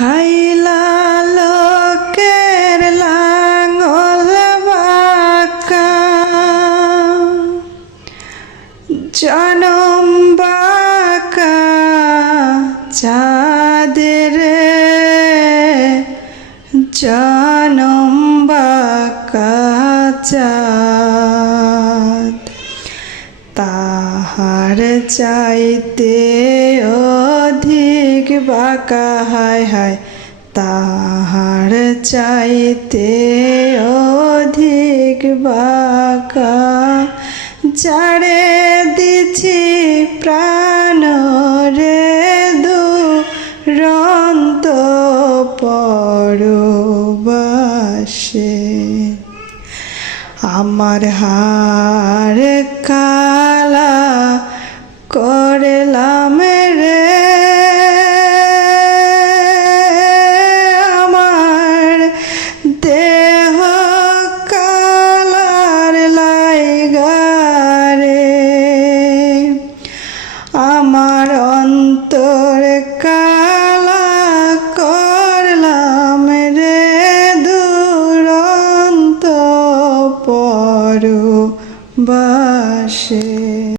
হাইলা লোকের লাঙল বাঁকা, জনম বাঁকা চাঁদের, জনম বাঁকা চাঁদ। তাহার চাইতে অধিক বাঁকা, হায় হায় তাহার চাইতে অধিক বাঁকা, যারে দিছি প্রাণ রে দুরন্ত পরবাসে। আমার হার কালা করলাম রে, আমার দেহ কালার লাইগারে, আমার অন্তর